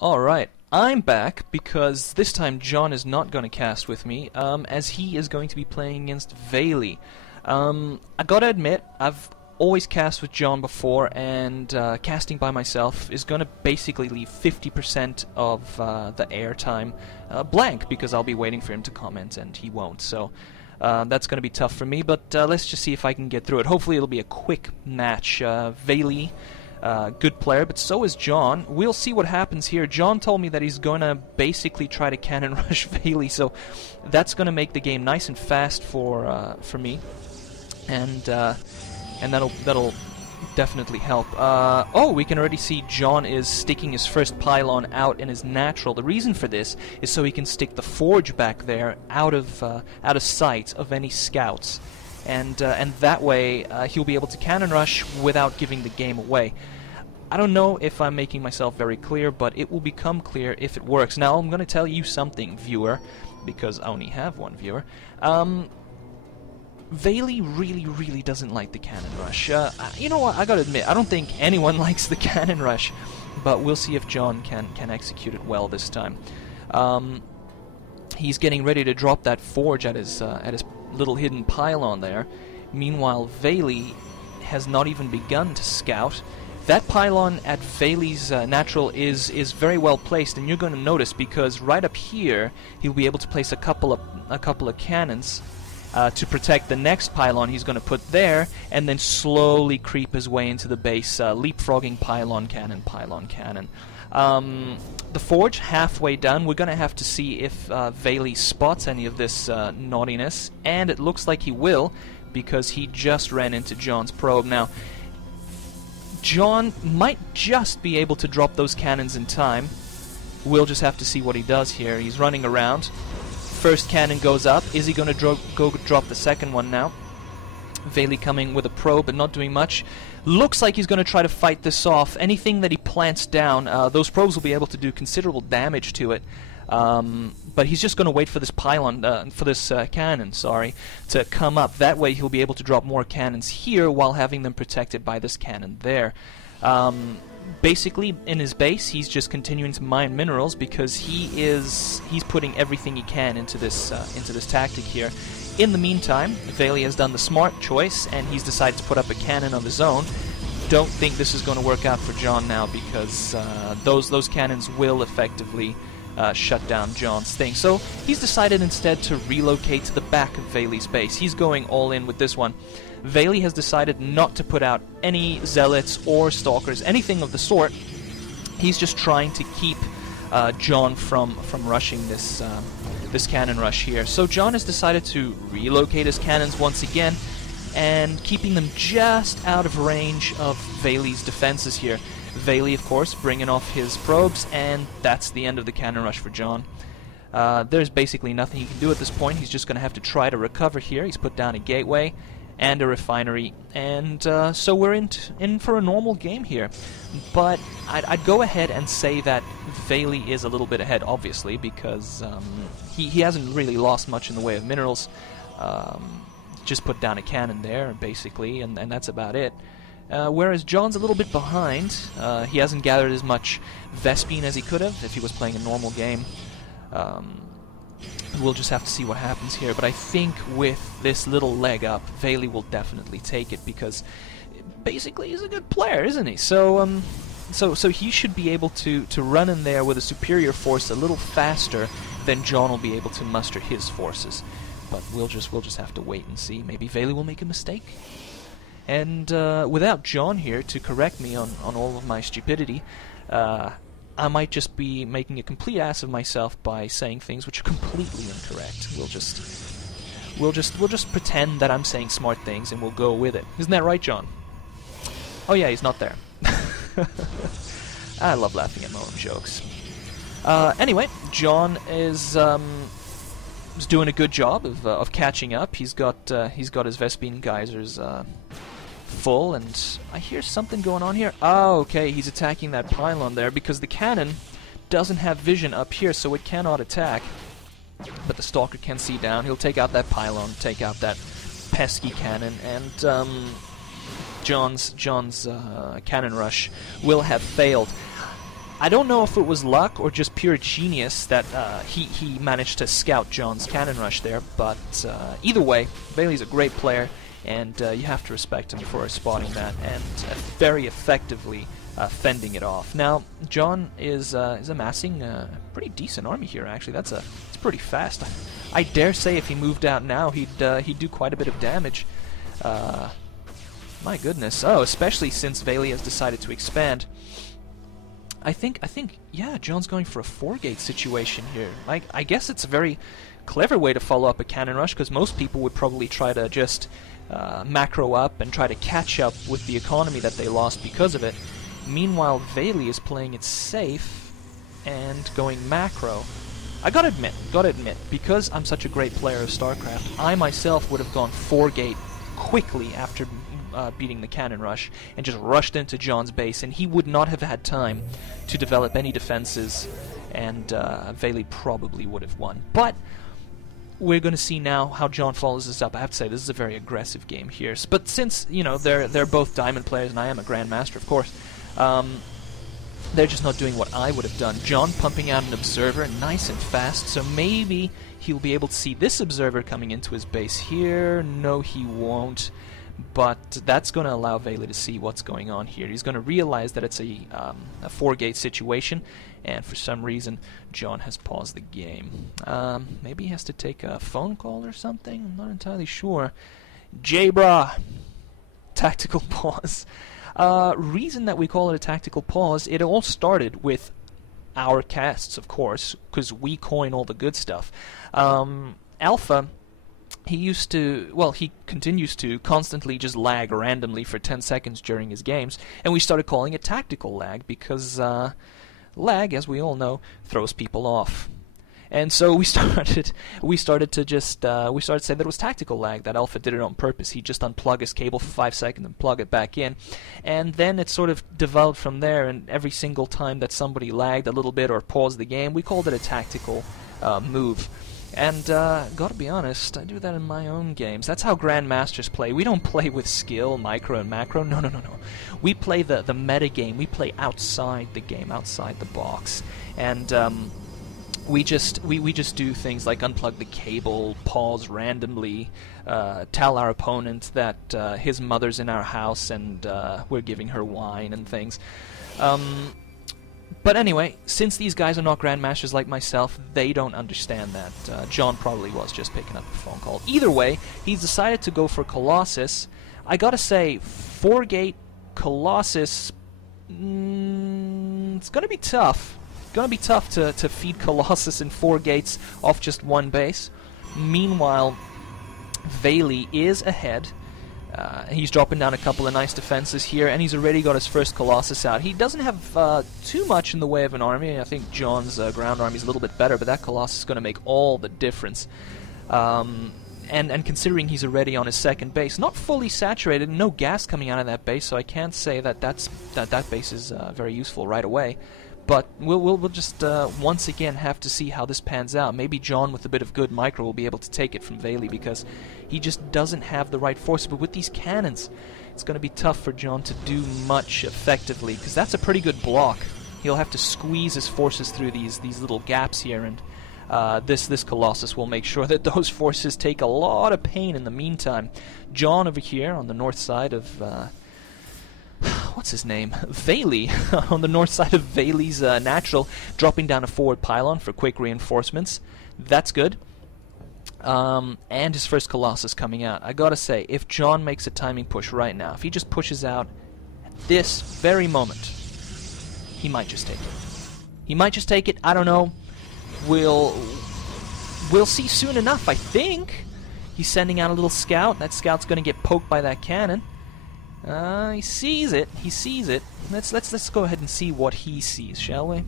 Alright, I'm back because this time John is not going to cast with me, as he is going to be playing against Valy. I gotta admit, I've always cast with John before, and casting by myself is going to basically leave 50% of the airtime blank, because I'll be waiting for him to comment and he won't, so that's going to be tough for me, but let's just see if I can get through it. Hopefully it'll be a quick match. Valy, good player, but so is John. We'll see what happens here. John told me that he's going to basically try to cannon rush Valy, so that's going to make the game nice and fast for me, and that'll definitely help. Oh, we can already see John is sticking his first pylon out in his natural. The reason for this is so he can stick the forge back there out of sight of any scouts. And that way he'll be able to cannon rush without giving the game away. I don't know if I'm making myself very clear, but it will become clear if it works. Now I'm going to tell you something, viewer, because I only have one viewer. Valy really doesn't like the cannon rush. You know what, I gotta admit, I don't think anyone likes the cannon rush, but we'll see if John can execute it well this time. He's getting ready to drop that forge at his little hidden pylon there. Meanwhile, Valy has not even begun to scout. That pylon at Valy's natural is very well placed, and you're going to notice because right up here he'll be able to place a couple of cannons to protect the next pylon he's going to put there, and then slowly creep his way into the base, leapfrogging pylon cannon. The forge halfway done. We're going to have to see if Valy spots any of this naughtiness, and it looks like he will, because he just ran into John's probe. Now, John might just be able to drop those cannons in time. We'll just have to see what he does here. He's running around. First cannon goes up. Is he going to go drop the second one now? Valy coming with a probe but not doing much. Looks like he's going to try to fight this off. Anything that he plants down, those probes will be able to do considerable damage to it. But he's just going to wait for this pylon, cannon, to come up. That way he'll be able to drop more cannons here while having them protected by this cannon there. Basically, in his base, he's just continuing to mine minerals because he's putting everything he can into this tactic here. In the meantime, Valy has done the smart choice, and he's decided to put up a cannon of his own. Don't think this is going to work out for John now, because those cannons will effectively shut down John's thing. So he's decided instead to relocate to the back of Valy's base. He's going all in with this one. Valy has decided not to put out any zealots or stalkers, anything of the sort. He's just trying to keep John from rushing this cannon rush here. So John has decided to relocate his cannons once again, and keeping them just out of range of Valy's defenses here. Valy, of course, bringing off his probes, and that's the end of the cannon rush for John. There's basically nothing he can do at this point. He's just going to have to try to recover here. He's put down a gateway and a refinery, and so we're in for a normal game here. But I'd go ahead and say that Valy is a little bit ahead, obviously, because he hasn't really lost much in the way of minerals. Just put down a cannon there, basically, and that's about it. Whereas John's a little bit behind. He hasn't gathered as much Vespene as he could have if he was playing a normal game. We'll just have to see what happens here, but I think with this little leg up, Valy will definitely take it, because basically he's a good player, isn't he? So so he should be able to run in there with a superior force a little faster than John will be able to muster his forces. But we'll just have to wait and see. Maybe Valy will make a mistake. And without John here to correct me on all of my stupidity, I might just be making a complete ass of myself by saying things which are completely incorrect. We'll just pretend that I'm saying smart things, and we'll go with it. Isn't that right, John? Oh yeah, he's not there. I love laughing at my own jokes. Anyway, John is doing a good job of catching up. He's got his Vespene geysers full, and I hear something going on here. Oh, okay, he's attacking that pylon there because the cannon doesn't have vision up here, so it cannot attack. But the stalker can see down. He'll take out that pylon, take out that pesky cannon, and John's cannon rush will have failed. I don't know if it was luck or just pure genius that he managed to scout John's cannon rush there, but either way, Valy's a great player, and you have to respect him for spotting that and very effectively fending it off. Now, John is amassing a pretty decent army here, actually. It's pretty fast. I dare say if he moved out now, he'd do quite a bit of damage. My goodness. Oh, especially since Valy has decided to expand. I think, yeah, John's going for a 4-gate situation here. I guess it's a very clever way to follow up a cannon rush, because most people would probably try to just macro up and try to catch up with the economy that they lost because of it. Meanwhile, Valy is playing it safe and going macro. I gotta admit, because I'm such a great player of StarCraft, I myself would have gone 4-gate quickly after beating the cannon rush and just rushed into John's base, and he would not have had time to develop any defenses, and Valy probably would have won. But we're going to see now how John follows this up. I have to say, this is a very aggressive game here. But since, you know, they're both diamond players, and I am a grandmaster, of course, they're just not doing what I would have done. John pumping out an observer, nice and fast, so maybe he'll be able to see this observer coming into his base here. No, he won't. But that's going to allow Valy to see what's going on here. He's going to realize that it's a 4-gate situation, and for some reason, John has paused the game. Maybe he has to take a phone call or something? I'm not entirely sure. J-Bra! Tactical pause. Reason that we call it a tactical pause, it all started with our casts, of course, because we coin all the good stuff. Alpha, he continues to constantly just lag randomly for 10 seconds during his games, and we started calling it tactical lag because lag, as we all know, throws people off. And so we started to say that it was tactical lag, that Alpha did it on purpose. He'd just unplug his cable for 5 seconds and plug it back in. And then it sort of developed from there, and every single time that somebody lagged a little bit or paused the game, we called it a tactical move. And gotta be honest, I do that in my own games. That's how grandmasters play. We don't play with skill, micro and macro. No. We play the meta game. We play outside the game, outside the box. And we just do things like unplug the cable, pause randomly, tell our opponent that his mother's in our house and we're giving her wine and things. But anyway, since these guys are not grandmasters like myself, they don't understand that. John probably was just picking up a phone call. Either way, he's decided to go for Colossus. I gotta say, 4-gate Colossus, it's gonna be tough. Gonna be tough to feed Colossus in 4 gates off just one base. Meanwhile, Valy is ahead. He's dropping down a couple of nice defenses here, and he's already got his first Colossus out. He doesn't have too much in the way of an army. I think John's ground army is a little bit better, but that Colossus is going to make all the difference. And considering he's already on his second base, not fully saturated, no gas coming out of that base, so I can't say that that base is very useful right away. But we'll just once again have to see how this pans out. Maybe John, with a bit of good micro, will be able to take it from Valy because he just doesn't have the right force. But with these cannons, it's going to be tough for John to do much effectively because that's a pretty good block. He'll have to squeeze his forces through these little gaps here, and this Colossus will make sure that those forces take a lot of pain in the meantime. John over here on the north side of what's his name? Valy, on the north side of Valy's natural, dropping down a forward pylon for quick reinforcements. That's good. And his first Colossus coming out. I gotta say, if John makes a timing push right now, if he just pushes out at this very moment, he might just take it. He might just take it, I don't know. We'll see soon enough, I think. He's sending out a little scout. That scout's gonna get poked by that cannon. He sees it. He sees it. Let's go ahead and see what he sees, shall we?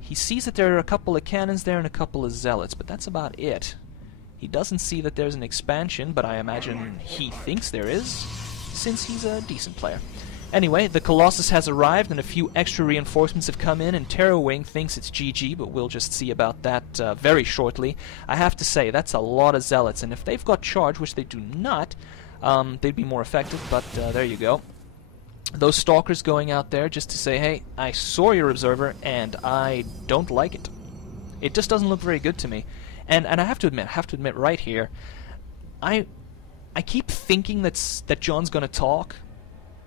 He sees that there are a couple of cannons there and a couple of zealots, but that's about it. He doesn't see that there's an expansion, but I imagine he thinks there is, since he's a decent player. Anyway, the Colossus has arrived, and a few extra reinforcements have come in, and Terrorwing thinks it's GG, but we'll just see about that very shortly. I have to say, that's a lot of zealots, and if they've got charge, which they do not, they'd be more effective, but there you go. those stalkers going out there just to say, hey, I saw your observer, and I don't like it. It just doesn't look very good to me. And I have to admit right here, I keep thinking that John's going to talk,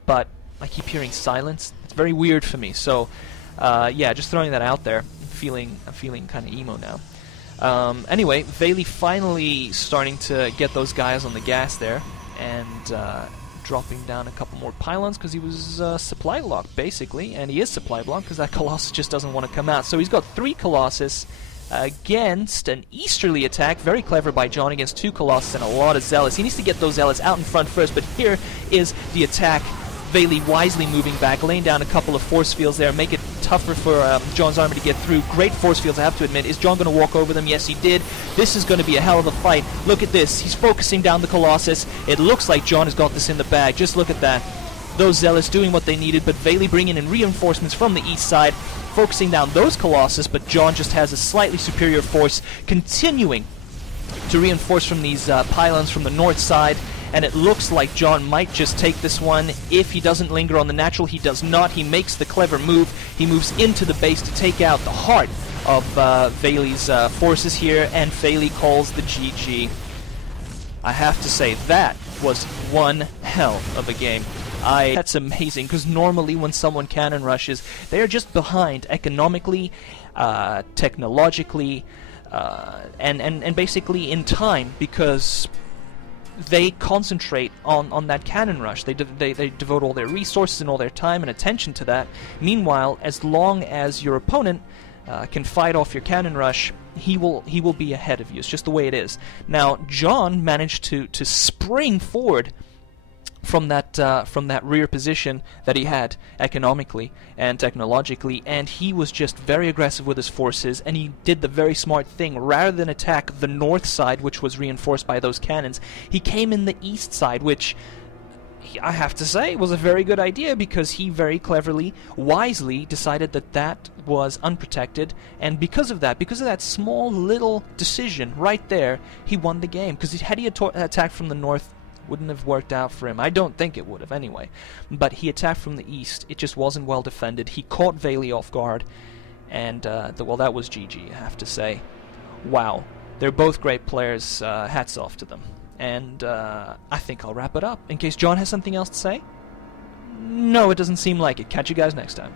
but I keep hearing silence. It's very weird for me. So, yeah, just throwing that out there. I'm feeling kind of emo now. Anyway, Valy finally starting to get those guys on the gas there, and dropping down a couple more pylons because he was supply locked, basically, and he is supply blocked because that Colossus just doesn't want to come out. So he's got 3 Colossus against an easterly attack, very clever by John against 2 Colossus and a lot of Zealots. He needs to get those Zealots out in front first, but here is the attack. Valy wisely moving back, laying down a couple of force fields there, make it tougher for John's army to get through. Great force fields, I have to admit. Is John going to walk over them? Yes, he did. This is going to be a hell of a fight. Look at this. He's focusing down the Colossus. It looks like John has got this in the bag. Just look at that. Those Zealots doing what they needed, but Valy bringing in reinforcements from the east side, focusing down those Colossus, but John just has a slightly superior force, continuing to reinforce from these pylons from the north side. And it looks like John might just take this one. If he doesn't linger on the natural, he does not. He makes the clever move. He moves into the base to take out the heart of Valy's forces here, and Valy calls the GG. I have to say, that was one hell of a game. That's amazing, because normally when someone cannon rushes, they are just behind economically, technologically, and basically in time, because they concentrate on that cannon rush. They devote all their resources and all their time and attention to that. Meanwhile, as long as your opponent can fight off your cannon rush, he will be ahead of you. It's just the way it is. Now, John managed to spring forward from that rear position that he had economically and technologically, and he was just very aggressive with his forces, and he did the very smart thing. Rather than attack the north side, which was reinforced by those cannons, he came in the east side, which I have to say was a very good idea, because he very cleverly, wisely decided that was unprotected, and because of that small little decision right there, he won the game. Because had he attacked from the north, wouldn't have worked out for him. I don't think it would have anyway. But he attacked from the east. It just wasn't well defended. He caught Valy off guard, and well, that was GG, I have to say. Wow, they're both great players. Hats off to them. And I think I'll wrap it up. In case John has something else to say? No, it doesn't seem like it. Catch you guys next time.